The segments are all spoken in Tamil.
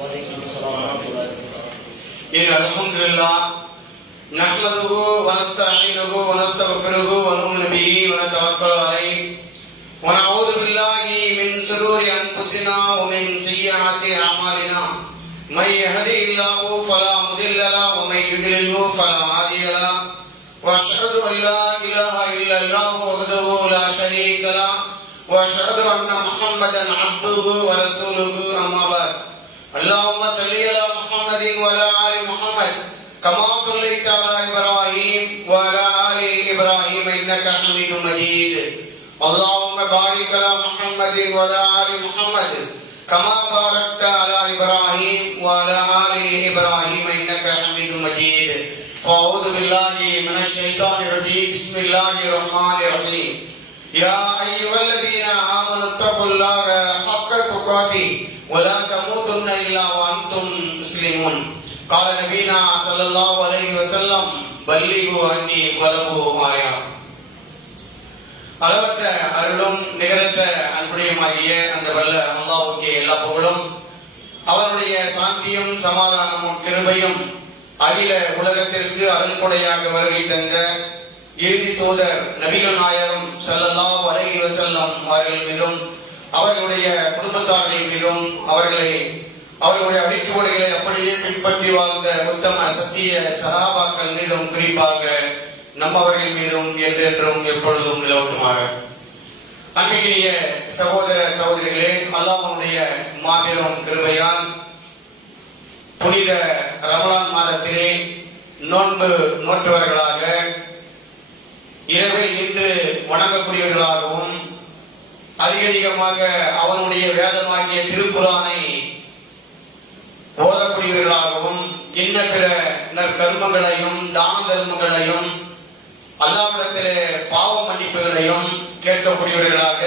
Alhamdulillah, nahmaduhu wa nasta'inuhu wa nastaghfiruhu wa nu'minu bihi wa natawakkalu alayhi wa na'udzu billahi min shururi anfusina wa min sayyiati a'malina. May yahdihillahu fala mudilla lahu wa may yudlilhu fala hadiya lahu. Wa ashhadu an la ilaha illallah wahdahu la sharika lahu wa ashhadu anna Muhammadan 'abduhu wa rasuluhu amma ba'd. Allahumma salli ala Muhammadin wa ala ali Muhammad kama sallaita ala Ibrahim wa ala ali Ibrahim innaka Hamidum Majid. Allahumma barik ala Muhammadin wa ala ali Muhammad kama barakta ala Ibrahim wa ala ali Ibrahim innaka Hamidum Majid. A'udzu billahi minash shaitanir rajim. Bismillahirrahmanirrahim. Ya ayyuhalladzina amanu taqullaha haqqa tuqatih wa la tamutunna illa wa antum muslimun. Qala nabiyina sallallahu alaihi wasallam ballighu anni walau aya. அளவற்ற அருளும் நிகரற்ற அன்புடையுமாகிய அந்த வல்ல அல்லாஹ்வுக்கு எல்லா புகழும், அவருடைய சாந்தியும் சமாதானமும் கிருபையும் அகில உலகத்திற்கு அருள்கொடையாக வருகை தந்த இறுதி தூதர் நபிகள் நாயகம் ஸல்லல்லாஹு அலைஹி வஸல்லம் அவர்கள் மீதும், அவர்களுடைய குடும்பத்தார்கள் மீதும், அவர்களுடைய அடிச்சுவடுகளை அப்படியே பின்பற்றி வாழ்ந்த உத்தம சத்திய சஹாபாக்கள் மீதும், குறிப்பாக நம்மவர்கள் மீதும் என்றென்றும் எப்பொழுதும் நிலவட்டுமாக. அன்பிற்கினிய சகோதர சகோதரிகளே, அல்லாஹ்வுடைய மாபெரும் கிருபையால் புனித ரமலான் மாதத்திலே நோன்பு நோற்றவர்களாக, இரவில் நின்று வணங்கக்கூடியவர்களாகவும், அதிகமாக அவனுடைய வேதமாகிய திருக்குரானை ஓதக்கூடியவர்களாகவும், இன்ன பிற நற்கர்மங்களையும் தான தர்மங்களையும் அல்லாஹ்விடத்திலே பாவ மன்னிப்புகளையும் கேட்கக்கூடியவர்களாக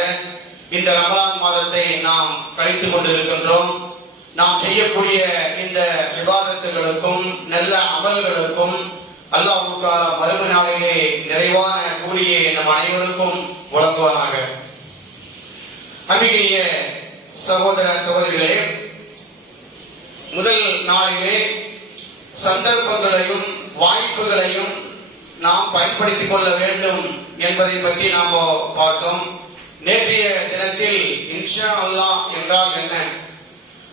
இந்த ரமலான் மாதத்தை நாம் கழித்துக் கொண்டிருக்கின்றோம். நாம் செய்யக்கூடிய இந்த இபாதத்துகளுக்கும் நல்ல அமல்களுக்கும் அல்லாஹ் தஆலா மறுமை நாளிலே நிறைவான கூலியை நம் அனைவருக்கும் வழங்குவானாக. அன்பிற்கினிய சகோதர சகோதரிகளே, முதல் நாளிலே சந்தர்ப்பங்களையும் வாய்ப்புகளையும் நாம் பயன்படுத்திக் கொள்ள வேண்டும் என்பதை பற்றி நாம் பார்த்தோம். நேற்றைய தினத்தில் இன்ஷா அல்லாஹ் என்றால் என்ன,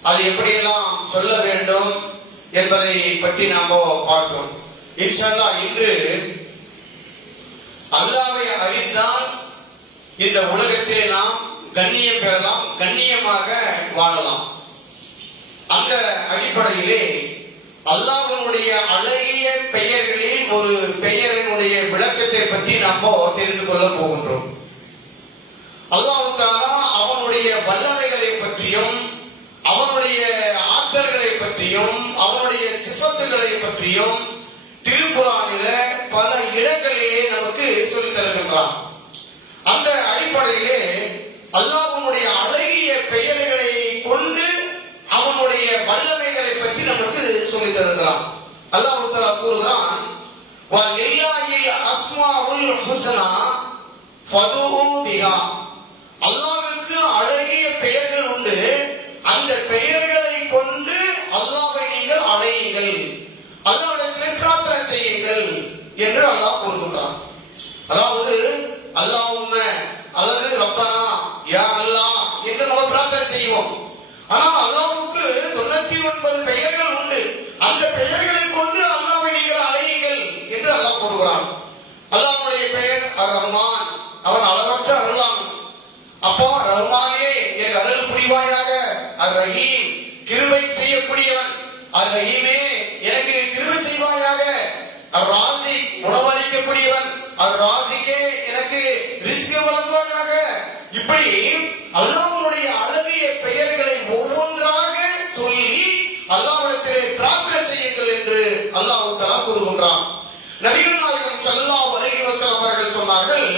அது எப்படியெல்லாம் சொல்ல வேண்டும் என்பதை பற்றி நாம் பார்த்தோம். இன்ஷா அல்லாஹ் இன்று அல்லாஹ்வை அறிந்தால் இந்த உலகத்திலே நாம் கண்ணியம் பெறலாம், கண்ணியமாக வாழலாம். அந்த அடிப்படையிலே அல்லாஹ்வுடைய அழகிய பெயர்களில் ஒரு பெயரினுடைய விளக்கத்தை பற்றி நாம் தெரிந்து கொள்ள போகின்றோம். அல்லாஹ் தஆலா அவனுடைய வல்லமைகளை பற்றியும், அவனுடைய ஆற்றல்களை பற்றியும், அவனுடைய சிஃபத்துகளை பற்றியும் திருக்குர்ஆனில பல இடங்களிலே நமக்கு சொல்லித் தருகின்றான். அந்த அடிப்படையிலே அல்லாஹ்வுடைய அழகிய பெயர்களை கொண்டு அவனுடைய வல்லமைகளை பற்றி நமக்கு சொல்லித் தருகிறான். அல்லாஹ் தஆலா கூறுகிறான், வலில்லாஹில் அஸ்மாஉல் ஹுஸ்னா ஃபதுஉ பிஹா. அல்லாஹ்வுக்கு அழகிய பெயர்கள் உண்டு, அந்த பெயர்களை கொண்டு அல்லாஹ்வை நீங்கள் அழையுங்கள், அல்லாஹ்விடத்திலே பிரார்த்தனை செய்யுங்கள் என்று அல்லாஹ் கூறுகின்றான். அதாவது அல்லாஹும்ம அல்லது ரப்பனா யா அல்லாஹ் என்று நம்ம பிரார்த்தனை செய்வோம். ஆனால் அல்லாஹ்வுக்கு 99 பெயர்கள் உண்டு, அந்த பெயர்களை கொண்டு அல்லாஹ்வை நீங்கள் அழையுங்கள் என்று அல்லாஹ் கூறுகிறான். அல்லாஹ்வுடைய பெயர் அர்-ரஹ்மான், அவன் அளவற்ற அருளான். அப்போ ரஹ்மானே எனக்கு அருள் புரிவாயாக. அர்-ரஹீம், கிருபை செய்யக்கூடியவன். அர்-ரஹீமே எனக்கு கிருபை செய்வாயாக. அர்-ராஸிக், உணவளிக்கக்கூடியவன். அர்-ராஸிகே எனக்கு ரிஸ்க் வழங்குவாயாக. இப்படி அல்லாஹ்வுடைய அழகிய பெயர்களை ஒவ்வொன்றாக சொல்லி அல்லாஹ்விடத்திலே பிரார்த்தனை செய்யுங்கள் என்று அல்லாஹ் தஆலா கூறுகின்றான். நபிகள் நாயகம் ஸல்லல்லாஹு அலைஹி வஸல்லம் அவர்கள் சொன்னார்கள்,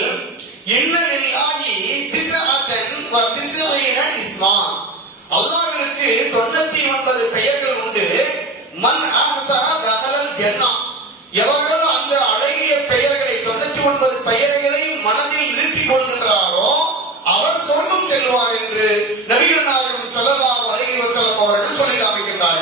இன்ன லில்லாஹி திஸ்அத்தன் வ திஸ்ஈன இஸ்மா. அல்லாஹ்விற்கு 99 பெயர்கள் உண்டு. மன் அஹ்ஸா தஹலல் ஜன்னah. எவர்கள் அந்த அழகிய பெயர்களை 99 பெயர்களை மனதில் நிறுத்திக் கொள்கின்றாரோ அவர் சொர்க்கம் செல்வார் என்று நபிகள் நாயகம் ஸல்லல்லாஹு அலைஹி வஸல்லம் அவர்கள் சொல்லி காமிக்கின்றார்கள்.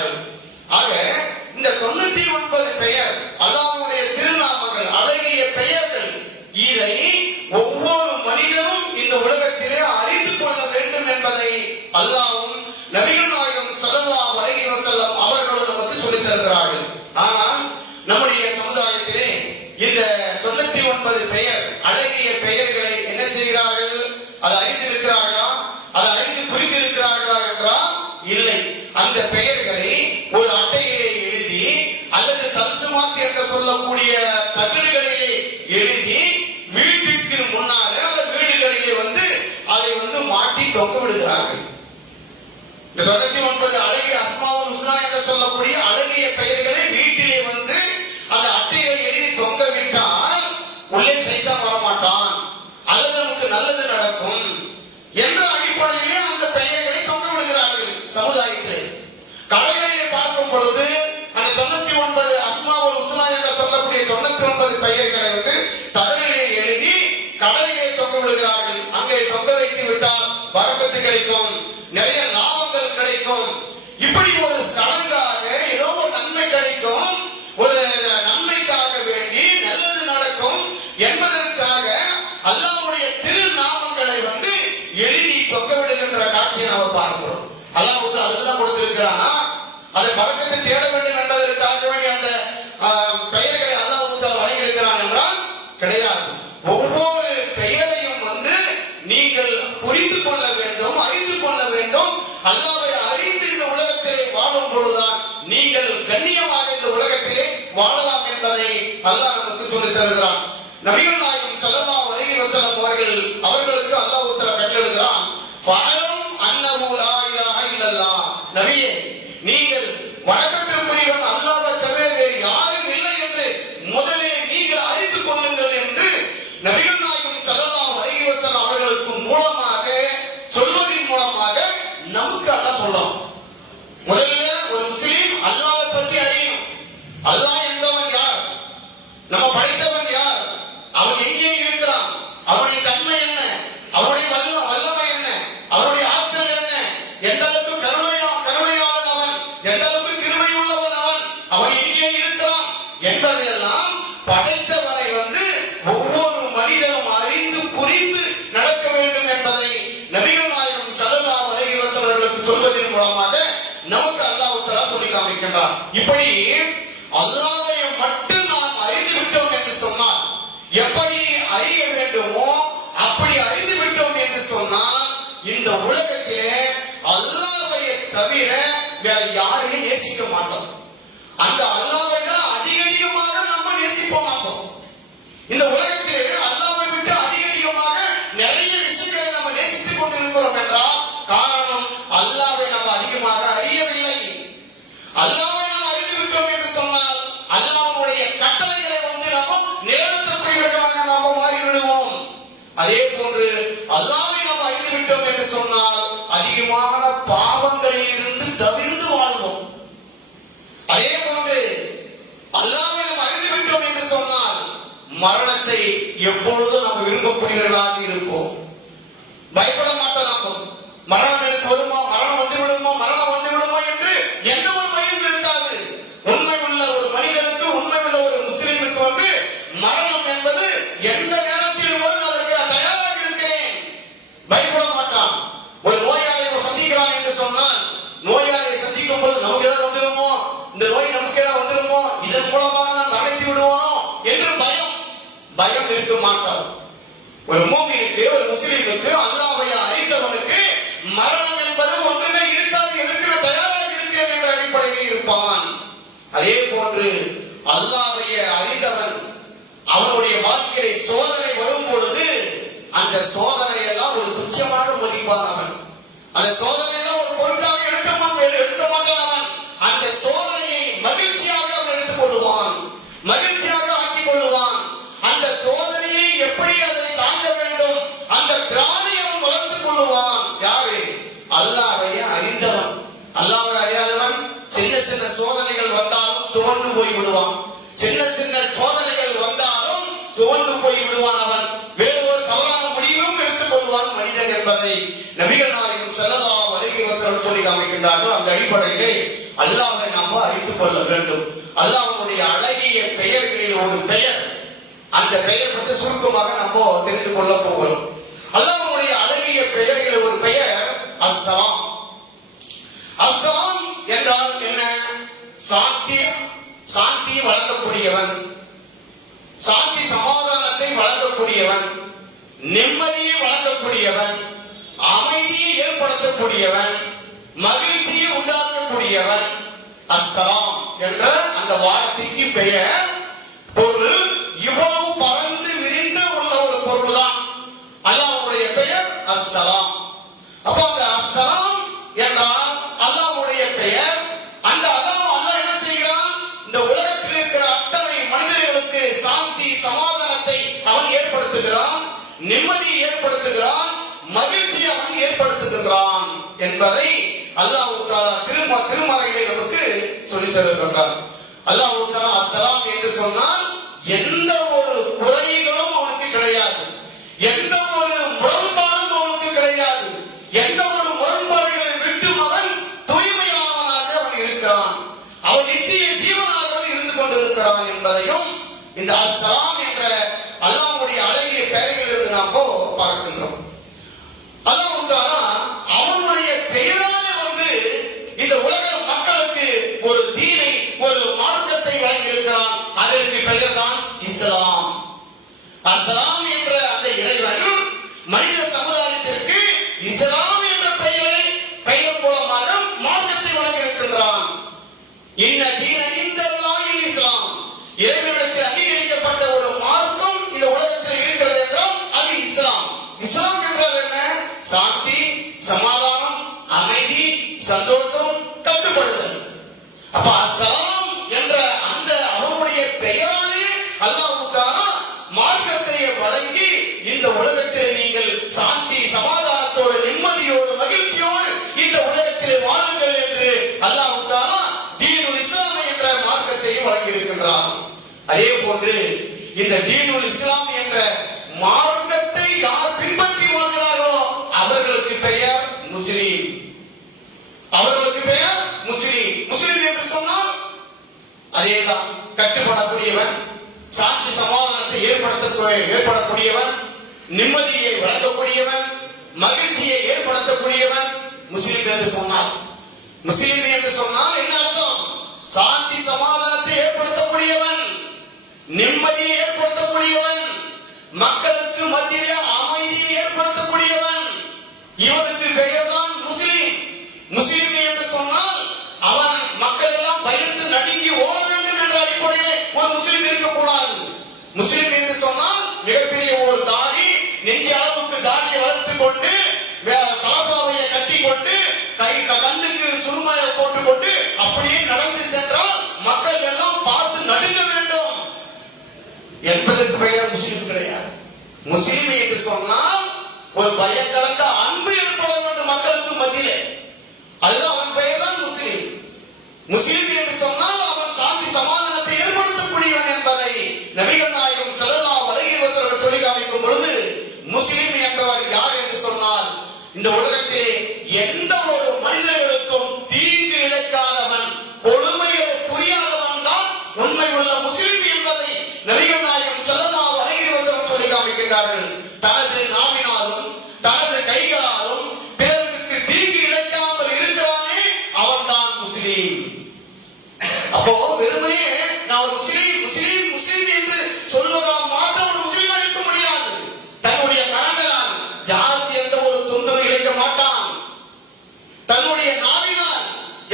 அந்த பெயர்களை ஒரு அட்டையிலே எழுதி அல்லது தல்சுமாத் என்று சொல்லக்கூடிய தகடுகளிலே எழுதி வீட்டுக்கு முன்னால அல்லது வீடுகளிலே அதை மாட்டி தொங்க விடுகிறார்கள். இந்த 99 அழகிய அஸ்மாவுல் ஹுஸ்னா என்று சொல்லக்கூடிய அழகிய பெயர்களை வீட்டிலே அந்த அட்டையிலே எழுதி தொங்க விட்டால் உள்ளே சைத்தான் வரமாட்டான் அல்லது நமக்கு நல்லது நடக்கும் என்ற அடிப்படையிலே அந்த பெயர்களை தொங்க விடுகிறார்கள் சமுதாயத்தில். கடைகளிலே பார்க்கும் பொழுது அந்த 99 அஸ்மாவுல் ஹுஸ்னா என்று சொல்லக்கூடிய 99 பெயர்களை தகடிலே எழுதி கடையிலே தொங்க விடுகிறார்கள். அங்கே தொங்க வைத்து விட்டால் பரக்கத்து கிடைக்கும், நிறைய லாபங்கள் கிடைக்கும். இப்படி ஒரு சடங்காக ஏதோ ஒரு நன்மை கிடைக்கும், ஒரு நன்மைக்காக வேண்டி நல்லது நடக்கும் என்பதற்காக அல்லாஹ்வுடைய திருநாமங்களை எழுதி தொங்க விடுகின்ற காட்சியை நாம் பார்க்கிறோம். அல்லாஹ் அதுதான் கொடுத்திருக்கிறான். அதை பரக்கத்தை தேட வேண்டும் என்பதற்காக வேண்டி அந்த பெயர்களை அல்லாஹ் வழங்கியிருக்கிறான் என்றால் கிடையாது. ஒவ்வொரு பெயரையும் நீங்கள் புரிந்து கொள்ள வேண்டும், அறிந்து கொள்ள வேண்டும். அல்லாஹ்வை அறிந்து இந்த உலகத்திலே வாழும் பொழுதுதான் நீங்கள் கண்ணியமாக இந்த உலகத்திலே வாழலாம் என்பதை அல்லாஹ் நமக்கு சொல்லித் தருகிறான். நபிகள் நாயகம் ஸல்லல்லாஹு அலைஹி வஸல்லம் அவர்களுக்கு அல்லாஹ் கட்டளையிடுகிறான், ஃபஅலம் அன்னஹு லா இலாஹ இல்லல்லாஹ். நபியே, நீங்கள் வணக்கத்திற்குரியவன் அல்லாஹ்வை தவிர வேறு யாரும் இல்லை என்று முதலில் நீங்கள் அறிந்து கொள்ளுங்கள் என்று நபிகள் நாயகம் ஸல்லல்லாஹு அலைஹி வஸல்லம் அவர்களுக்கு மூலமாக சொல்வதன் மூலமாக நமக்கு அல்லாஹ் சொல்றான். முதல்ல ஒரு முஸ்லிம் அல்லாஹ்வை பற்றி அறியணும். அல்லாஹ் என்பவன் யார், நம்ம படைத்தவன் யார், அவன் எங்கே இருக்கிறான், அவனுடைய தன்மை என்ன, அவனுடைய வல்லமை என்ன, அவனுடைய ஆற்றல் என்ன, எந்த அளவுக்கு கருணையாளன் அவன், எந்த அளவுக்கு கிருபை உள்ளவன் அவன் எங்கே இருக்கிறான் என்பதையெல்லாம் படைத்தவனை ஒவ்வொரு மனிதனும் அறிந்து புரிந்து நடக்க வேண்டும் என்பதை நபிகள் நாயகம் ஸல்லல்லாஹு அலைஹி வஸல்லம் அவர்களுக்கு சொல்வதன் மூலமாக நமக்கு அல்லாஹ் தஆலா சொல்லி காமிக்கின்றார். இப்படி அல்லாஹ்வை மட்டும் நாம் அறிந்து விட்டோம் என்று சொன்னால், எப்படி அறிய வேண்டுமோ அப்படி அறிந்து விட்டோம் என்று சொன்னால், இந்த உலகத்திலே அல்லாஹ்வை தவிர வேற யாரையும் நேசிக்க மாட்டோம். அந்த அல்லாஹ்வை தான் அதிகமாக நம்ம நேசிக்க மாட்டோம். இந்த உலகத்திலே அல்லாஹ்வை விட்டு அதிகமாக நிறைய விஷயங்களை நம்ம நேசித்துக் கொண்டிருக்கிறோம் என்றால் காரணம் அல்லாஹ்வை நம்ம அதிகமாக அறியவில்லை. அல்லாஹ்வை நாம் அறிந்து விட்டோம் என்று சொன்னால் அல்லாஹ்வுடைய கட்டளைகளை நாம் நிறைவேற்றக்கூடியவர்களாக நாம் மாறிவிடுவோம். அதே போன்று அல்லாஹ்வை நாம் அறிந்து விட்டோம் என்று சொன்னால் அதிகமான பாவங்களில் இருந்து தவிர்த்து வாழ்வோம். அதே போன்று அல்லாஹ்வை நாம் அறிந்து விட்டோம் என்று சொன்னால் மரணத்தை எப்பொழுதும் நாம் விரும்பக்கூடியவர்களாக இருப்போம். பயப்பட மாட்டோம். மரணம் எனக்கு வருமா, மரணம் வந்து விடுமா என்று எந்த ஒரு பயம் இருக்காது. உண்மை உள்ள ஒரு மனிதனுக்கு, உண்மை உள்ள ஒரு முஸ்லிமுக்கு மரணம் என்பது எந்த நேரத்தில் வரும் அதற்கு நான் தயாராக இருக்கிறேன், பயப்பட மாட்டான். ஒரு நோயாளியை சந்திக்கிறான் என்று சொன்னால், நோயாளியை சந்திக்கும் போது நமக்கு ஏதாவது வந்துருமோ, இந்த நோய் நமக்கு ஏதாவது வந்துருமோ, இதன் மூலமாக நான் மறைத்து விடுவானோ என்று பயம் இருக்க மாட்டார். ஒரு மூமினுக்கு, ஒரு முஸ்லிமுக்கு, அல்லாஹ்வை அறிந்தவனுக்கு மரணம் என்பது ஒன்றுமே இருக்காது, எதற்கு தயாராக இருக்கிறேன் என்ற அடிப்படையில் இருப்பான். அதே போன்று அல்லாஹ்வை அறிந்தவன் அவனுடைய வாழ்க்கையை சோதனை வரும் பொழுது அந்த சோதனை எல்லாம் ஒரு துச்சமாக மதிப்பான். அவன் அந்த சோதனையெல்லாம் ஒரு பொருட்டாக எடுக்க மாட்டான். அவன் அந்த சோதனையை மகிழ்ச்சியாக அவன் எடுத்துக் கொள்ளுவான், மகிழ்ச்சியாக ஆக்கிக் கொள்ளுவான். அந்த சோதனையை எப்படி அதனை தாங்க வேண்டும் அந்த திராணி அவன் வளர்த்துக் கொள்ளுவான். யாரு? அல்லாஹ்வை அறிந்தவன். அல்லாஹ்வை அறியாதவன் சின்ன சின்ன சோதனைகள் வந்தாலும் துவண்டு போய் விடுவான். சின்ன சின்ன சோதனைகள் வந்தாலும் துவண்டு போய் விடுவான். அவன் வேறு ஒரு தவறான முடிவும் எடுத்துக் கொள்வான் மனிதன் என்பதை நபிகள் நாயகம் ஸல்லல்லாஹு அலைஹி வஸல்லம் சொல்லி காமிக்கின்றார்கள். அந்த அடிப்படையிலே அல்லாஹ்வை நாம் அறிந்து கொள்ள வேண்டும். அல்லாஹ்வுடைய அழகிய பெயர்களில் ஒரு பெயர், அந்த பெயர் பற்றி சுருக்கமாக நம்ம தெரிந்து கொள்ள போகிறோம். அல்லாஹ்வுடைய அழகிய பெயர்களில் ஒரு பெயர் அஸ்ஸலாம். அஸ்ஸலாம் என்றால் என்ன? சாந்தி வழங்கக்கூடியவன், சாந்தி சமாதானத்தை வழங்கக்கூடியவன், நிம்மதியை வழங்கக்கூடியவன், அமைதியை ஏற்படுத்தக்கூடியவன், மகிழ்ச்சியை உண்டாக்கக்கூடியவன். அஸ்ஸலாம் என்ற அந்த வார்த்தைக்கு பெயர் பொருள் இவ்வளவு பறந்து விரிந்து உள்ள ஒரு பொருள் தான். அல்லாஹ்வுடைய பெயர் அஸ்ஸலாம். அப்ப அந்த அஸ்ஸலாம் என்றால் அல்லாஹ்வுடைய பெயர். அந்த அல்லாஹ் என்ன செய்கிறான்? இந்த உலகத்தில் இருக்கிற அத்தனை மனிதர்களுக்கு சாந்தி சமாதானத்தை அவன் ஏற்படுத்துகிறான், நிம்மதியை ஏற்படுத்துகிறான், மகிழ்ச்சியை அவன் ஏற்படுத்துகிறான் என்பதை அல்லாஹ் தஆலா திருமறையிலே நமக்கு சொல்லித் தருகின்றான். அல்லாஹ் தஆலா அஸ்ஸலாம் என்று சொன்னால் எந்த ஒரு குறைகளும் அவனுக்கு கிடையாது, எந்த ஒரு முரண்பாடும் அவனுக்கு கிடையாது, எந்த ஒரு முரண்பாடுகளை விட்டு அவன் தூய்மையானவனாக அவன் இருக்கிறான், அவன் நித்திய ஜீவனாக இருந்து கொண்டிருக்கிறான் என்பதையும் இந்த அஸ்ஸலாம் என்ற அல்லாஹ்வுடைய அழகிய பெயர்களிலிருந்து நாம் பார்க்கின்றோம். அல்லாஹ் தஆலா அவனுடைய பெயராலே வந்து இந்த உலக மக்களுக்கு ஒரு தீனை, ஒரு மார்க்கத்தை வழங்கி இருக்கிறான். அதற்கு பெயர் தான் இஸ்லாம். அஸ்ஸலாம் என்ற அந்த இறைவன் மனித சமுதாயத்திற்கு இஸ்லாம் என்ற பெயர் மூலமாக மார்க்கத்தை வழங்கி இருக்கின்றான். இன்ன தீன இந்தல்லாஹில் இஸ்லாம், இறைவனிடத்தில் அங்கீகரிக்கப்பட்ட ஒரு மார்க்கம் இந்த உலகத்தில் இருக்கிறது என்றால் அது இஸ்லாம். இஸ்லாம் என்றால் என்ன? சாந்தி, சமாதானம், அமைதி, சந்தோஷம், கட்டுப்படுதல். அப்ப அஸ்ஸலாம் என்ற அந்த அவனுடைய பெயராலே அல்லாஹ் தஆலா மார்க்கத்தை வழங்கி இந்த உலகத்தில் நீங்கள் சாந்தி சமாதானத்தோடு நிம்மதியோடு மகிழ்ச்சியோடு இந்த உலகத்தில் வாழுங்கள் என்று அல்லாஹ் தஆலா தீனுல் இஸ்லாம் என்ற மார்க்கத்தை வழங்கி இருக்கின்றான். அதே போன்று இந்த தீனுல் இஸ்லாம் என்ற மார்க்கத்தை யார் பின்பற்றி வாழ்கிறார்களோ அவர்களுக்கு பெயர் முஸ்லிம். அவர்களுக்கு பெயர் முஸ்லிம். முஸ்லிம் என்று சொன்னால் அதேதான், கட்டுப்படக்கூடியவன், சாந்தி சமாதானத்தை ஏற்படக்கூடியவன், நிம்மதியை வழங்கக்கூடியவன், மகிழ்ச்சியை ஏற்படுத்தக்கூடியவன் முஸ்லிம் என்று சொன்னார். முஸ்லிம் என்று சொன்னால் என்ன அர்த்தம்? சாந்தி சமாதானத்தை ஏற்படுத்தக்கூடியவன், நிம்மதியை ஏற்படுத்தக்கூடியவன், மக்களுக்கு மத்தியிலே அமைதியை ஏற்படுத்தக்கூடியவன், இவனுக்கு பெயர் தான் முஸ்லிம். முஸ்லிம் என்று சொன்னால் அவன் மக்கள் எல்லாம் பயந்து நடுங்கி ஓட வேண்டும் என்ற அடிப்படையிலே ஒரு முஸ்லிம் இருக்கக்கூடாது. முஸ்லிம் என்று சொன்னால் மிகப்பெரிய ஒரு தாடி, நெஞ்சு அளவுக்கு தாடியை வளர்த்துக் கொண்டு, தலப்பாவையை கட்டி கொண்டு, கண்ணுக்கு சுருமாயை போட்டுக் கொண்டு அப்படியே நடந்து சென்றால் மக்கள் எல்லாம் பார்த்து நடுங்க வேண்டும் என்பதற்கு பெயர் முஸ்லிம் கிடையாது. முஸ்லிம் என்று சொன்னால் ஒரு பயம் கலந்த அன்பு ஏற்பட வேண்டும் மக்களுக்கு மத்தியிலே, அதுதான் அவன் பெயர் தான் முஸ்லிம். முஸ்லிம் என்று சொன்னால் அவன் சாந்தி சமாதானத்தை ஏற்படுத்தக்கூடியவன் என்பதை நபிகள் நாயகம் ஸல்லல்லாஹு அலைஹி வஸல்லம் சொல்லி காமிக்கும் பொழுது, முஸ்லிம் என்பவர் யார் என்று சொன்னால் இந்த உலகத்திலே எந்த ஒரு மனிதர்களுக்கும் தீங்கு இழைக்காதவன், கொடுமைகளை புரியாதவன் தான் உண்மை உள்ள முஸ்லிம் என்பதை நபிகள் நாயகம் ஸல்லல்லாஹு அலைஹி வஸல்லம் சொல்லி காமிக்கின்றார்கள். தனது நாவினாலும் தனது கைகளாலும் பிறருக்கு தீங்கு இழைக்காமல் இருக்கிறானே அவன் தான் முஸ்லிம். அப்போ வெறுமனே நான் ஒரு முஸ்லிம் என்று சொல்வதால் மாத்திரம் ஒரு முஸ்லிமா இருக்க முடியாது. தன்னுடைய கரங்களால் யாருக்கு எந்த ஒரு தொந்தரவு இழைக்க மாட்டான், தன்னுடைய நாவினால்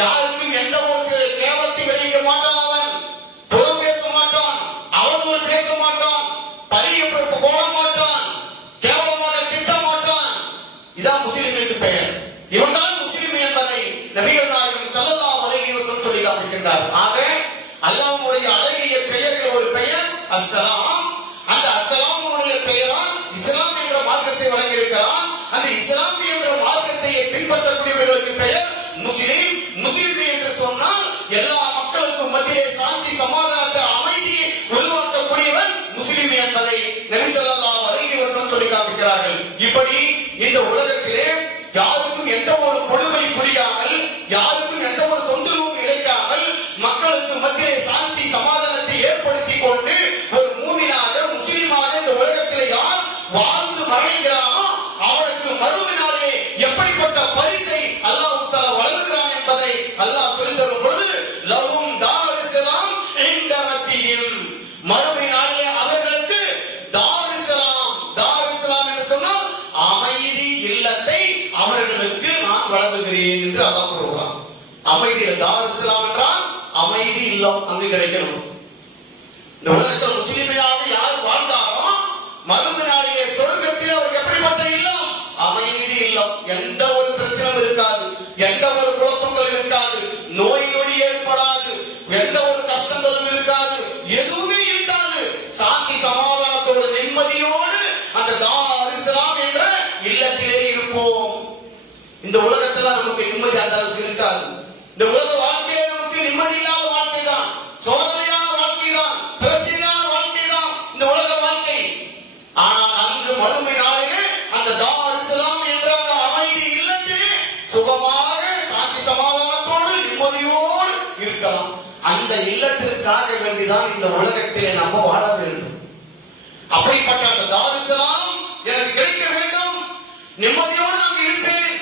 யாருக்கும் எந்த ஒரு கேவலத்தை விளைவிக்க மாட்டான், அவன் புறம் பேச மாட்டான், அவதூறு பேச மாட்டான், பழிய போட மாட்டான், கேவலமாக திட்ட மாட்டான். இதான் முஸ்லிம் என்று பெயர். இவன் தான் முஸ்லிம் என்பதை நபிகள் நாயகம் ஸல்லல்லாஹு அலைஹி வஸல்லம் சொல்லி காமிக்கின்றார். ஆக அல்லாஹ்வுடைய அழகிய பெயர்கள் ஒரு பெயர் அஸ்ஸலாம். அந்த அஸ்ஸலாமுடைய பெயரால் இஸ்லாம் என்ற மார்க்கத்தை வழங்கி இருக்கிறான். அந்த இஸ்லாம் என்ற மார்க்கத்தை பின்பற்றக்கூடியவர்களுக்கு பெயர் முஸ்லிம். முஸ்லிம் என்று சொன்னால் எல்லா மக்களுக்கும் மத்தியிலே சாந்தி சமாதானத்தை அமைதியை உருவாக்கக்கூடியவன் முஸ்லிம் என்பதை நபி ஸல்லல்லாஹு அலைஹி வஸல்லம் சொல்லி காமிக்கிறார்கள். இப்படி இந்த உலகத்திலே யாருக்கும் எந்த ஒரு கொடுமை புரியாமல், யாருக்கும் எந்த ஒரு தொந்தரவும் இழைக்காமல், மக்களுக்கு மத்தியிலே சாந்தி சமாதானத்தை ஏற்படுத்தி கொண்டு ஒரு மூமினாக முஸ்லிமாக இந்த உலகத்தில் யார் வாழ்ந்து மரணிக்கிறானோ அவனுக்கு மறுமையினாலே எப்படிப்பட்ட பரிசை அல்லாஹ் தஆலா வழங்குகிறான் என்பதை அல்லாஹ் சொல்லித் தரும் பொழுது, லஹும் தாருஸ்ஸலாம் இன்த ரப்பிஹிம், மறுமையினாலே அவர்களுக்கு தாருஸ்ஸலாம். தாருஸ்ஸலாம் என்று சொன்னால் அமைதி இல்லத்தை அவர்களுக்கு நான் வழங்குகிறேன் என்று அல்லாஹ் தார் இஸ்லாம் என்றால் அமைதி இல்லம் அங்கு கிடைக்கணும். இந்த உலகத்தில் முஸ்லிமையாக யார் வாழ்ந்தாரோ மறுமை நாளிலே சொர்க்கத்தில் அவருக்கு எப்படிப்பட்ட இல்லம்? அமைதி இல்லம். எந்த ஒரு பிரச்சனையும் இருக்காது, எந்த ஒரு குழப்பங்கள் இருக்காது, நோய் நொடி ஏற்படாது, எந்த ஒரு கஷ்டங்களும் இருக்காது, எதுவுமே இருக்காது. சாந்தி சமாதானத்தோடு நிம்மதியோடு அந்த தார் இஸ்லாம் என்ற இல்லத்திலே இருப்போம். இந்த உலகத்துல நமக்கு நிம்மதி அந்த அளவுக்கு இருக்காது. இந்த உலக வாழ்க்கையே நமக்கு நிம்மதி இல்லாத வாழ்க்கை தான், சோதனையான வாழ்க்கை தான், பிரச்சனையான வாழ்க்கை தான் இந்த உலக வாழ்க்கை. ஆனால் அங்கு மறுமை நாளிலே அந்த தார் இஸ்லாம் என்ற அந்த அமைதி இல்லத்திலே சுகமாக சாந்தி சமாதானத்தோடு நிம்மதியோடு இருக்கலாம். அந்த இல்லத்திற்காக வேண்டிதான் இந்த உலகத்திலே நம்ம வாழ வேண்டும். அப்படிப்பட்ட அந்த தார் இஸ்லாம் எனக்கு கிடைக்க வேண்டும், நிம்மதியோடு நான் இருப்பேன்.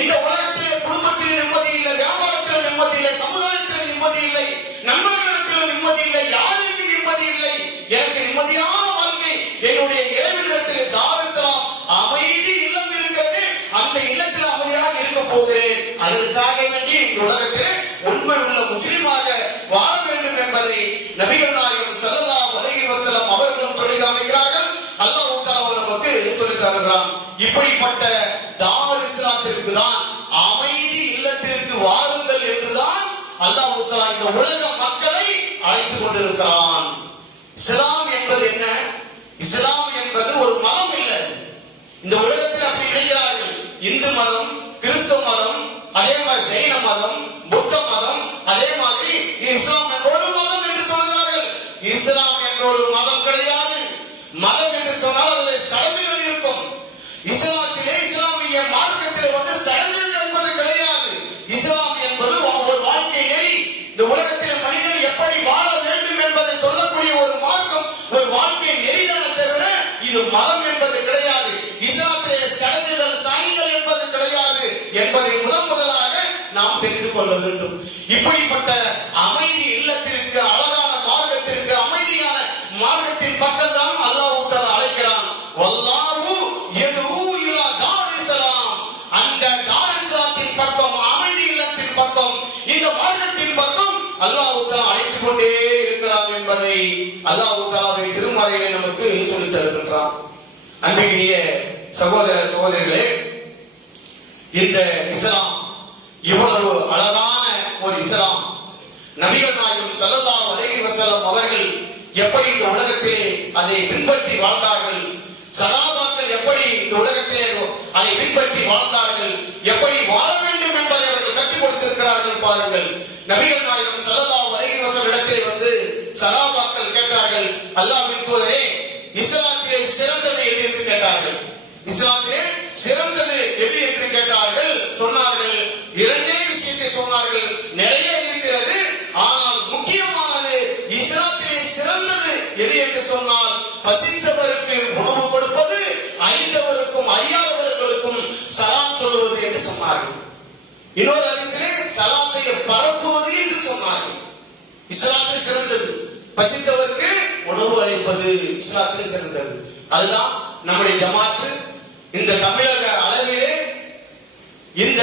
இந்த உலகத்திலே குடும்பத்தில் நிம்மதி இல்லை, வியாபாரத்தில் நிம்மதி இல்லை, சமுதாயத்தில் நிம்மதி இல்லை, நண்பர்களிடத்தில் நிம்மதி இல்லை, யாருக்கு நிம்மதி இல்லை. எனக்கு நிம்மதியான வாழ்க்கை என்னுடைய இறைவனிடத்தில் தார் இஸ்லாம் அமைதி இல்லம் இருக்கிறது. அந்த இல்லத்தில் அமைதியாக இருக்க போகிறேன். அதற்காக வேண்டி இந்த உலகத்திலே உண்மை உள்ள முஸ்லிமாக வாழ வேண்டும் என்பதை நபிகள் நாயகம் ஸல்லல்லாஹு அலைஹி வஸல்லம் அவர்களும் சொல்லி காமிக்கிறார்கள். அல்லாஹ் தஆலா நமக்கு சொல்லி தருகிறான். இப்படிப்பட்ட தார் இஸ்லாத்திற்கு தான் அமைதி இல்லத்திற்கு வாருங்கள் என்றுதான் அல்லாஹ் தஆலா இந்த உலக மக்களை அழைத்துக் கொண்டிருக்கிறான். இஸ்லாம் என்பது என்ன? இஸ்லாம் என்பது ஒரு மதம் இல்லை. இந்த உலகத்தில் அப்படி நினைக்கிறார்கள். இந்து மதம், கிறிஸ்தவ மதம், அதே மாதிரி ஜெயின மதம், புத்த மதம், அதே மாதிரி இஸ்லாம் என்ற ஒரு மதம் என்று சொல்கிறார்கள். இஸ்லாம் என்ற ஒரு மதம் கிடையாது. மதம் என்று சொன்னால் அதில் சடங்குகள் இருக்கும். இஸ்லாத்திலே இஸ்லாமிய மார்க்கத்திலே வந்து சடங்குகள் என்பது கிடையாது. இஸ்லாம் என்பது ஒரு வாழ்க்கை நெறி. இந்த உலகத்தில் மனிதன் எப்படி வாழ வேண்டும் என்பதை சொல்லக்கூடிய ஒரு மார்க்கம், ஒரு வாழ்க்கை நெறிதான தவிர இது மதம் என்பது கிடையாது. இஸ்லாத்திலே சடங்குகள் சாங்கிகள் என்பது கிடையாது என்பதை முதலாக நாம் தெரிந்து கொள்ள வேண்டும். இப்படிப்பட்ட அமைதி இல்லத்திற்கு, அழகான மார்க்கத்திற்கு, அமைதியான மார்க்கத்தின் பக்கம் தான் அல்லாஹ் தஆலா அழைக்கிறான். வல்லாஹு யதுஉ இலா தார் இஸ்லாம். அந்த தார் இஸ்லாத்தின் பக்கம், அமைதி இல்லத்தின் பக்கம், இந்த மார்க்கத்தின் பக்கம் அல்லாஹ் தஆலா அழைத்துக் கொண்டே இருக்கிறார் என்பதை அல்லாஹ் தஆலாவை திருமறையிலே நமக்கு சொல்லித் தருகின்றார். அன்பிற்குரிய சகோதர சகோதரிகளே, இந்த இஸ்லாம் இவ்வளவு அழகான ஒரு இஸ்லாம், நபிகள் நாயகம் ஸல்லல்லாஹு அலைஹி வஸல்லம் அவர்கள் எப்படி இந்த உலகத்திலே அதை பின்பற்றி வாழ்ந்தார்கள், சஹாபாக்கள் எப்படி இந்த உலகத்திலே அதை பின்பற்றி வாழ்ந்தார்கள், எப்படி வாழ வேண்டும் என்பதை அவர்கள் கற்றுக் கொடுத்திருக்கிறார்கள். பாருங்கள், நபிகள் நாயகம் ஸல்லல்லாஹு அலைஹி வஸல்லம் இடத்திலே வந்து சஹாபாக்கள் கேட்டார்கள், அல்லாஹ்வின் தூதரே, இஸ்லாத்திலே சிறந்தது எது என்று கேட்டார்கள். இஸ்லாத்திலே சிறந்தது எது என்று கேட்டார்கள். சொன்னார்கள், இரண்டே விஷயத்தை சொன்னார்கள். நிறைய இருக்கிறது, ஆனால் முக்கியமானது இஸ்லாத்திலே சிறந்தது எது என்று சொன்னால், பசித்தவருக்கு உணவு கொடுப்பது, அறிந்தவருக்கும் அறியாதவர்களுக்கும் சலாம் சொல்லுவது என்று சொன்னார்கள். இன்னொரு ஹதீஸிலே சலாத்தை பரப்புவது என்று சொன்னார்கள். இஸ்லாத்தில் சிறந்தது பசித்தவருக்கு உணவு அளிப்பது, இஸ்லாத்தில் சிறந்தது. அதுதான் நம்முடைய ஜமாத்து இந்த தமிழக அளவிலே இந்த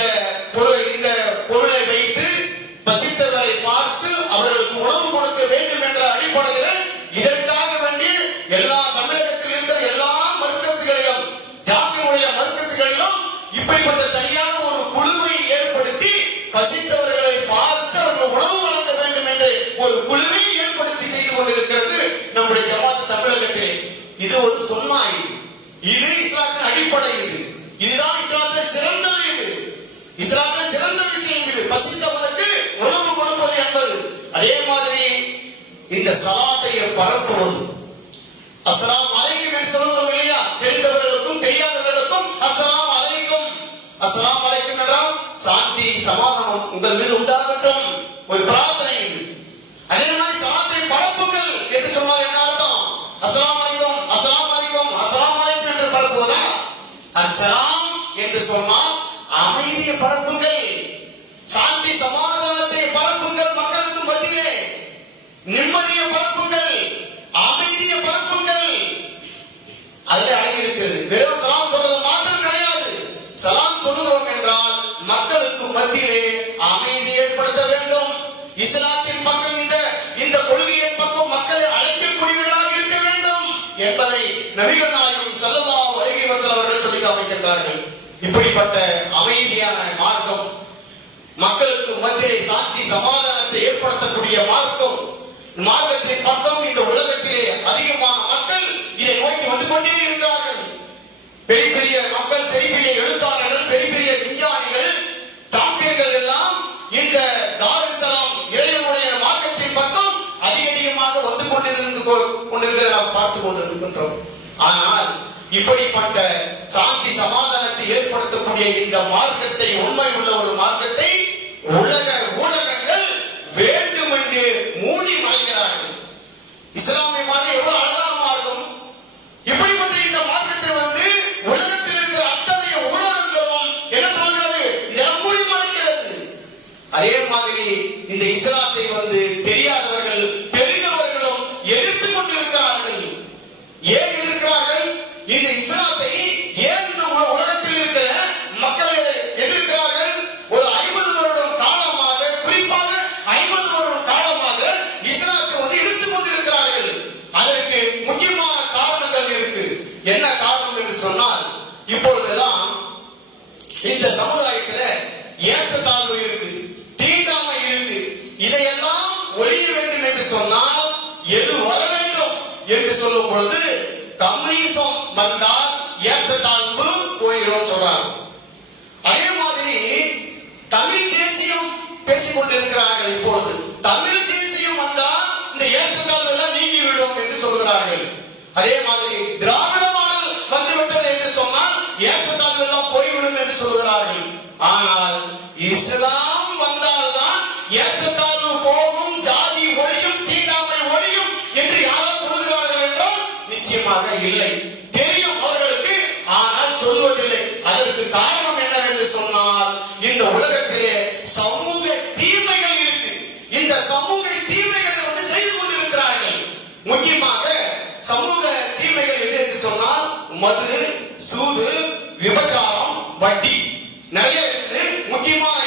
பொருளை வைத்து பசித்தவரை பார்த்து அவர்களுக்கு உணவு கொடுக்க வேண்டும் என்ற அடிப்படையில் இதற்காக வேண்டி எல்லா தமிழகத்தில் இருக்கிற எல்லா மர்கஸ்களிலும், ஜாமியுடைய மர்கஸ்களிலும் இப்படிப்பட்ட தனியாக ஒரு குழுவை ஏற்படுத்தி பசித்தவர்களை பார்த்து அவர்கள் உணவு வழங்க வேண்டும் என்று ஒரு குழுவை ஏற்படுத்தி செய்து கொண்டிருக்கிறது நம்முடைய ஜமாத் தமிழகத்திலே. இது ஒரு சொன்னாய், இது இஸ்லாத்தின் அடிப்படை. இதுதான் இஸ்லாத்தில் சிறந்தது. இது இஸ்லாத்தில் சிறந்த விஷயம். இது பசித்தவனுக்கு உணவு கொடுப்பது என்பது. அதே மாதிரி இந்த சலாத்தை பரப்புவது, அஸ்ஸலாமு அலைக்கும் என்று சொல்லுவோம் இல்லையா? தெரிந்தவர்களுக்கும் தெரியாதவர்களுக்கும் அஸ்ஸலாமு அலைக்கும். அஸ்ஸலாமு அலைக்கும் என்றால் சாந்தி சமாதானம் உங்கள் மீது உண்டாகட்டும், ஒரு பிரார்த்தனை இது. அதே மாதிரி சலாத்தை பரப்புங்கள் என்று சொன்னால் என்ன அர்த்தம்? அஸ்ஸலாமு அலைக்கும், அஸ்ஸலாமு அலைக்கும், அஸ்ஸலாமு அலைக்கும் என்று பரப்புவதா? அஸ்ஸலாம் என்று சொன்னால் அமைதியை பரப்புங்கள், சாந்தி சமாதானத்தை பரப்புங்கள், மக்களுக்கு மத்தியிலே நிம்மதியை பரப்புங்கள், அமைதியை பரப்புங்கள். அதில் அடங்கி இருக்கிறது. வெறும் சலாம் சொல்றது மாத்திரம் கிடையாது. சலாம் சொல்லுகிறோம் என்றால் மக்களுக்கு மத்தியிலே அமைதி ஏற்படுத்த வேண்டும், இஸ்லாத்தின் பக்கம் இந்த கொள்கையின் பக்கம் மக்களை அழைக்கக்கூடியவர்களாக இருக்க வேண்டும் என்பதை நபிகள் நாயகம் ஸல்லல்லாஹு அலைஹி வஸல்லம் அவர்கள் சொல்லி காமிக்கின்றார்கள். இப்படிப்பட்ட அமைதியான மார்க்கம், மக்களுக்கு மத்தியிலே சாந்தி சமாதானத்தை ஏற்படுத்தக்கூடிய மார்க்கத்தின் பக்கம் இந்த உலகத்திலே அதிகமான மக்கள் இதை நோக்கி வந்து கொண்டே இருக்கிறார்கள். பெரிய பெரிய மக்கள், பெரிய பெரிய எழுத்தாளர்கள், பெரிய பெரிய விஞ்ஞானிகள், சாம்பியர்கள் எல்லாம் இந்த தாருசலாம் இறைவனுடைய மார்க்கத்தின் பக்கம் அதிகமாக வந்து கொண்டிருக்கிறதை நாம் பார்த்து கொண்டிருக்கின்றோம். ஆனால் இப்படிப்பட்ட சாந்தி சமாதானத்தை ஏற்படுத்தக்கூடிய இந்த மார்க்கத்தை, உண்மை உள்ள ஒரு மார்க்கத்தை ஊடகங்கள் வேண்டுமென்று மூடி மறைக்கிறார்கள். இஸ்லாமிய மார்க்கம் எவ்வளவு அழகான மார்க்கம்! இப்படிப்பட்ட இந்த மார்க்கத்தை உலகத்தில் இருக்கிற அத்தகைய ஊடகங்களும் என்ன சொல்கிறது? இதெல்லாம் மூடி மறைக்கிறது. அதே மாதிரி இந்த இஸ்லாத்தை தெரியாதவர்கள், தெரிந்தவர்களும் எதிர்த்து கொண்டிருக்கிறார்கள். ஏன் எதிர்க்கிறார்கள்? இந்த இஸ்லாத்தை ஏன் இந்த உலகத்தில் இருக்கிற மக்களை எதிர்க்கிறார்கள்? ஒரு 50 வருடம் காலமாக, குறிப்பாக 50 வருடம் காலமாக இஸ்லாத்தை எதிர்த்துக் கொண்டிருக்கிறார்கள். அதற்கு முக்கியமான காரணங்கள் இருக்கு. என்ன காரணம் என்று சொன்னால், இப்பொழுதெல்லாம் இந்த சமுதாயத்தில் ஏற்றத்தாழ்வு இருக்கு, தீண்டாமை இருக்கு. இதையெல்லாம் ஒழிய வேண்டும் என்று சொன்னால் எது வர வேண்டும் என்று சொல்லும் பொழுது கம்யூனிசம் வந்தால் ஏற்றத்தாழ்வு போயிடும் சொல்றாங்க. அதே மாதிரி தமிழ் தேசியம் பேசிக் கொண்டிருக்கிறார்கள். இப்பொழுது தமிழ் தேசியம் வந்தால் இந்த ஏற்றத்தாழ்வு எல்லாம் நீங்கிவிடும் என்று சொல்கிறார்கள். அதே மாதிரி திராவிட மாடல் வந்துவிட்டது என்று சொன்னால் ஏற்றத்தாழ்வு எல்லாம் போய்விடும் என்று சொல்கிறார்கள். ஆனால் இஸ்லாம் வந்தால்தான் ஏற்றத்தாழ்வு போகும், ஜாதி ஒழியும், தீண்டாமை ஒழியும் என்று யாரோ சொல்கிறார்கள் என்றால் நிச்சயமாக இல்லை. தெரியும் அவர்களுக்கு, ஆனால் சொல்வதில்லை. அதற்கு காரணம் என்னவென்று சொன்னால், இந்த உலகத்திலே சமூக தீமைகள் இருக்கு. இந்த சமூக தீமைகளை செய்து கொண்டிருக்கிறார்கள். முக்கியமாக சமூக தீமைகள் எது என்று சொன்னால் மது, சூது, விபச்சாரம், வட்டி நிறைய இருக்குது. முக்கியமாக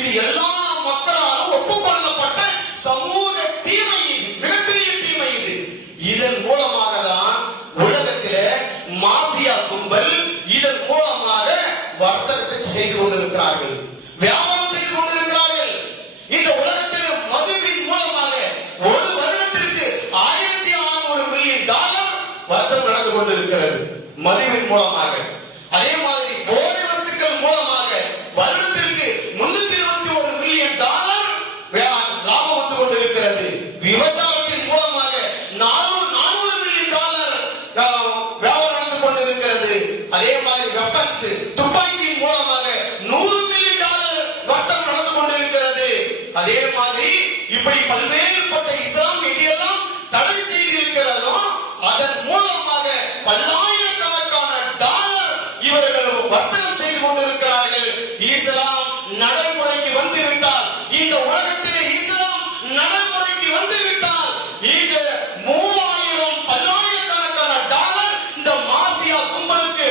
இது எல்லா மக்களாலும் ஒப்புக்கொள்ளப்பட்ட சமூக தீமை, மிகப்பெரிய தீமை இது. இதன் மூலமாக தான் உலகத்திலே மாஃபியா கும்பல் இதன் மூலமாக வர்த்தகத்தை செய்து கொண்டிருக்கிறார்கள், வியாபாரம் செய்து கொண்டிருக்கிறார்கள். இந்த உலகத்தில் மதுவின் மூலமாக ஒரு வருடத்திற்கு $1600 மில்லியன் வர்த்தகம் நடந்து கொண்டிருக்கிறது, மதுவின் மூலமாக. அதே மாதிரி போதை வஸ்துக்கள் மூலமாக வருடத்திற்கு $321 மில்லியன் லாபம் வந்து கொண்டிருக்கிறது. விபச்சாரத்தின் மூலமாக $400 மில்லியன் வியாபாரம் நடந்து கொண்டிருக்கிறது. அதே மாதிரி வெப்பன்ஸ், துப்பாக்கியின் மூலமாக $100 மில்லியன் வர்த்தகம் நடந்து கொண்டிருக்கிறது. அதே மாதிரி இப்படி பல்வேறுபட்ட இஸ்லாம் எதையெல்லாம் தடை செய்திருக்கிறதோ அதன் மூலமாக பல்லாயிரக்கணக்கான டாலர் இவர்கள் வர்த்தகம் செய்து கொண்டிருக்கிறார்கள். இஸ்லாம் நடைமுறைக்கு வந்துவிட்டால், இந்த உலகத்திலே இஸ்லாம் நடைமுறைக்கு வந்துவிட்டால், இங்க 3000 பல்லாயிரக்கணக்கான டாலர் இந்த மாஃபியா கும்பலுக்கு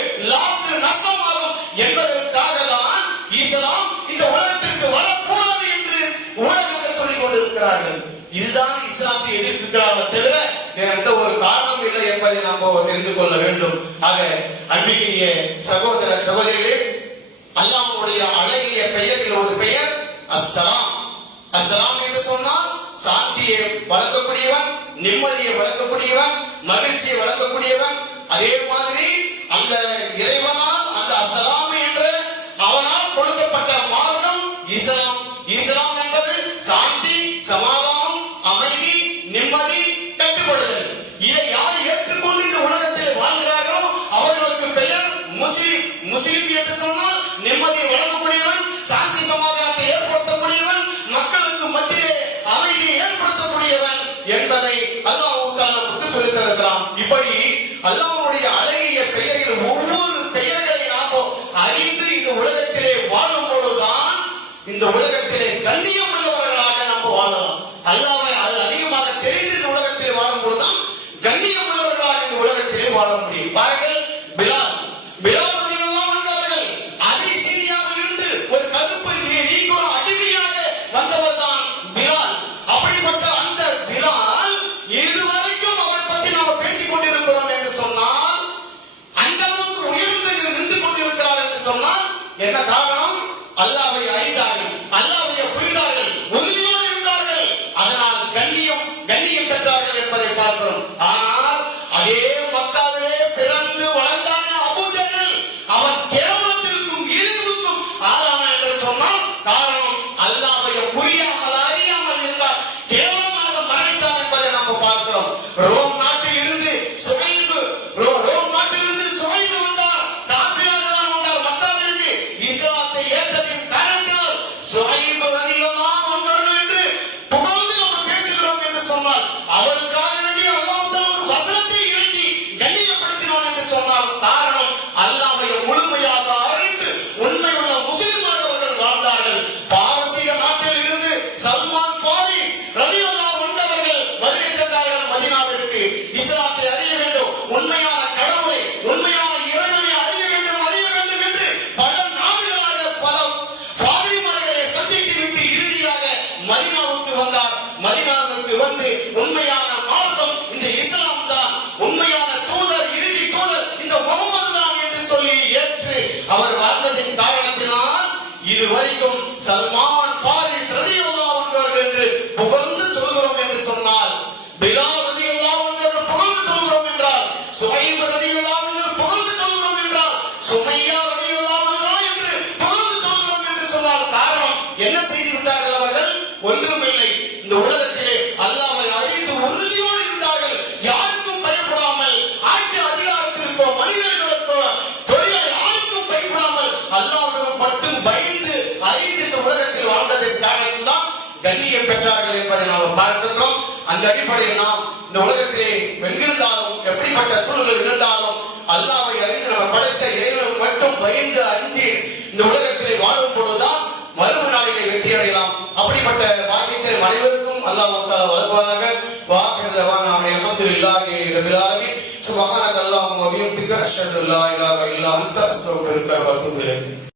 நஷ்டமாகும் என்பதற்காக தான் இஸ்லாம் இந்த உலகத்திற்கு வரக்கூடாது என்று உலகங்கள் சொல்லிக் கொண்டிருக்கிறார்கள். இதுதான் இஸ்லாத்தை எதிர்க்கிறார்கள் தவிர வேற எந்த ஒரு காரணம் இல்லை என்பதை நாம் தெரிந்து கொள்ள வேண்டும். ஆக அன்பிற்கினிய சகோதர சகோதரிகளே, அல்லாஹ்வுடைய அழகிய பெயரில் ஒரு பெயர் அஸ்ஸலாம். அஸ்ஸலாம் என்று சொன்னால் சாந்தியை வழங்கக்கூடியவன், நிம்மதியை வழங்கக்கூடியவன், மகிழ்ச்சியை வழங்கக்கூடியவன். அதே மாதிரி அந்த இறைவனால், அந்த அஸ்ஸலாம் என்ற அவனால் கொடுக்கப்பட்ட மார்க்கம் இஸ்லாம். இஸ்லாம் என்பது சாந்தி, சமாதானம், அமைதி, நிம்மதி, கட்டுப்படுதல். இதை யார் ஏற்றுக்கொண்டு இந்த உலகத்தில் வாழ்கிறார்களோ அவர்களுக்கு பெயர் முஸ்லிம். முஸ்லிம் என்று சொன்னால் நிம்மதியை வழங்கக்கூடியவன், சாந்தி சமாதானத்தை ஏற்படுத்தக்கூடியவன், மக்களுக்கு மத்தியிலே அமைதியை ஏற்படுத்தக்கூடியவன் என்பதை அல்லாஹ் நமக்கு சொல்லித் தருகிறான். இப்படி அல்லாஹ்வுடைய அழகிய பெயரில் ஒவ்வொரு பெயர்களை நாம் அறிந்து இந்த உலகத்திலே வாழும் பொழுதுதான் இந்த உலகத்திலே கண்ணியம் உள்ளவர்களாக நாம் வாழலாம். அல்லாஹ்வை அதிகமாக தெரிந்து இந்த உலகத்திலே வாழும் பொழுதுதான் கண்ணியம் உள்ளவர்களாக இந்த உலகத்திலே வாழ முடியும். பாருங்கள், பிலால் அவர்கள் அபிசீனியாவில் இருந்து ஒரு கருப்பு நீக்குற அடிமையாக வந்தவர் தான் பிலால். ரோம் நாட்டில் இருந்து சுஹைப் ரோம் நாட்டில் இருந்து சுஹைப் வந்தார். காபிராக தான் வந்தார் மக்காவிற்கு. இஸ்லாத்தை ஏற்றதின் காரணத்தால் சுஹைப் ரலியல்லாஹு அன்ஹு என்று புகழ்ந்து நாம் பேசுகிறோம் என்று சொன்னால் அவருக்காக வேண்டி அல்லாஹ் ஒரு வசனத்தை இறக்கி கண்ணியப்படுத்தினார் என்று சொன்னால் காரணம் அல்லாஹ்வை முழுமையாக அறிந்து உண்மையுள்ள முஸ்லிமாக அவர்கள் வாழ்ந்தார்கள். பாரசீக நாட்டில் இருந்து சல்மான் ஃபாரிஸ் ரலியல்லாஹு அன்ஹு அவர்கள் வருகை தந்தார்கள் மதீனாவிற்கு. இஸ்லாத்தை அறிய வேண்டும், உண்மையான கடவுளை உண்மையான இறைவனை அறிய வேண்டும் என்று பல நாடுகளாக பல ஃபாரிமார்களை சந்தித்து விட்டு இறுதியாக மதீனாவுக்கு வந்தார். மதீனாவுக்கு வந்து உண்மையான மார்க்கம் இந்த இஸ்லாம் தான், உண்மையான தூதர் இறுதி தூதர் இந்த முஹம்மது தான் என்று சொல்லி ஏற்று அவர் வாழ்ந்ததின் காரணத்தினால் இதுவரைக்கும் சல்மான் ஃபாரிஸ் ரலியல்லாஹு அன்ஹு என்று புகழ்ந்து சொல்கிறோம் என்று சொன்னால், பிலால் ரலியல்லாஹு அன்ஹு புகழ்ந்து சொல்கிறோம் என்றால், சுஹைப் ரலியல்லாஹு அன்ஹு புகழ்ந்து சொல்கிறோம் என்றால், சுமையா ரலியல்லாஹு அன்ஹா என்று புகழ்ந்து சொல்கிறோம் என்று சொன்னால் காரணம் என்ன செய்து விட்டார்கள் அவர்கள்? ஒன்றுமில்லை. இந்த உலகத்திலே அல்லாஹ்வை அறிந்து உறுதியோடு இருந்தார்கள். யாருக்கும் பயப்படாமல், ஆட்சி அதிகாரத்திற்கோ மனிதர்களுக்கோ தொழில் யாருக்கும் பயப்படாமல் அல்லாஹ்விடம் மட்டும் பயந்து அறிந்து இந்த உலகத்தில் வாழ்ந்ததன் காரணம்தான் கண்ணியம் பெற்றார்கள் என்பதை நாம் பார்க்கின்றோம். அந்த அடிப்படையில் நாம் இந்த உலகத்திலே எங்கிருந்தாலும் எப்படிப்பட்ட சூழல்கள் இருந்தாலும் அல்லாஹ்வை அறிந்து நம்ம படைத்த இறைவன் மட்டும் பயந்து அஞ்சி இந்த உலகத்திலே வாழும் பொழுதுதான் மறுமை நாளிலே வெற்றி அடையலாம். அப்படிப்பட்ட பாக்கியத்தை அனைவருக்கும் அல்லாஹ் தஆலா வழங்குவாராக. வாஹிர் தவானா அல்ஹம்துலில்லாஹி ரப்பில் ஆலமீன். சுப்ஹானக அல்லாஹும்ம வ பிஹம்திக அஷ்ஹது அல்லா இலாஹா இல்லா அன்த அஸ்தக்ஃபிருக வ அத்தூபு இலைக்.